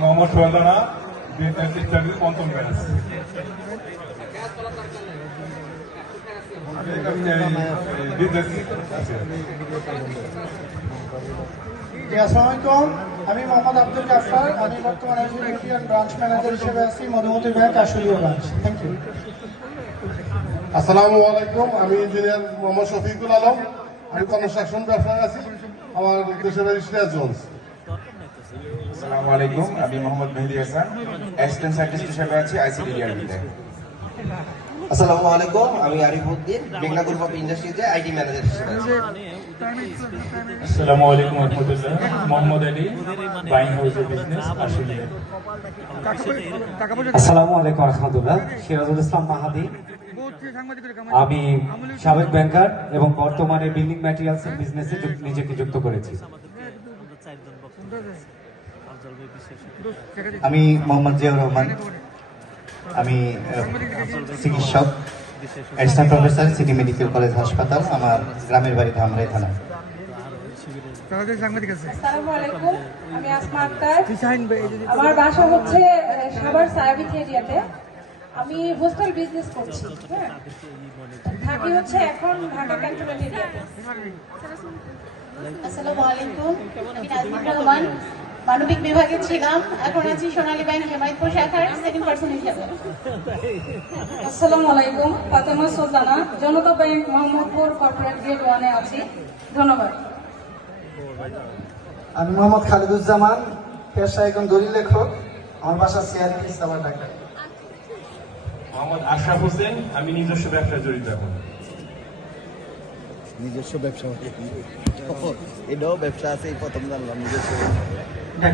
Mohammad সোহেলদানা BSc পঞ্চম batch. আসসালামু আলাইকুম, আমি মোহাম্মদ আব্দুল গাফফার। আমি বর্তমানে ইউরোপিয়ান ব্রাঞ্চ ম্যানেজার হিসেবে আছি Madhumati bank Ashulia branch. Thank you. আসসালামু আলাইকুম, আমি ইঞ্জিনিয়ার মোহাম্মদ শফিকুল আলম। আমি কনস্ট্রাকশন ব্যবসায় আছি। আমার দেশের বাড়ি সিরাজগঞ্জ। আসসালামু আলাইকুম, আমি মোহাম্মদ মেহেদী হাসান, অ্যাসিস্ট্যান্ট সায়েন্টিস্ট হিসেবে আছি আইসিটি ডিআরবিতে। আসসালামু আলাইকুম, আমি আরিফউদ্দিন, মেঘনা গ্রুপ অফ ইন্ডাস্ট্রিজে আইটি ম্যানেজার হিসেবে আছি। আসসালামু আলাইকুম রহমতুল্লাহ, Mohammad Ali, buying house business Ashulia. আসসালামু আলাইকুম রহমতুল্লাহ, সিরাজুল ইসলাম মাহাদি। আমি সাবেক ব্যাংকার এবং বর্তমানে বিল্ডিং ম্যাটেরিয়ালস বিজনেসে নিজেকে যুক্ত করেছি। আমি মোহাম্মদ জিয়াউর রহমান, আমি চিকিৎসক, assistant professor, city medical college হাসপাতাল। আমার গ্রামের বাড়ি ধামরাই থানা। আসসালামু আলাইকুম, আমি আসমা আক্তার। আমার বাসা হচ্ছে সাভার সায়াবিথ এরিয়াতে। আমি হোস্টেল বিজনেস করছি। হ্যাঁ, থাকি হচ্ছে এখন ঢাকা ক্যান্টনমেন্ট এরিয়াতে। আসসালামু আলাইকুম, আমি নাজমুর রহমান, মানবিক বিভাগে ছিলাম, এখন আছি সোনালী ব্যাংক হেমায়তপুর শাখার সেকেন্ড পার্সন হিসেবে। আসসালামু আলাইকুম, ফাতেমা সুলতানা, জনতা ব্যাংক মোহাম্মদপুর কর্পোরেট গ্রেড 1-এ আছি। ধন্যবাদ। আমি মোহাম্মদ খালিদুজ্জামান, পেশায় একজন দলিল লেখক। আমার বাসা সিআরপি সাভার ঢাকা। মোহাম্মদ আশরাফ হোসেন, আমি নিজস্ব ব্যবসায় জড়িত এখন। নিজস্ব ব্যবসা, এটাও ব্যবসা আছে, এই প্রথম জানলাম নিজস্ব।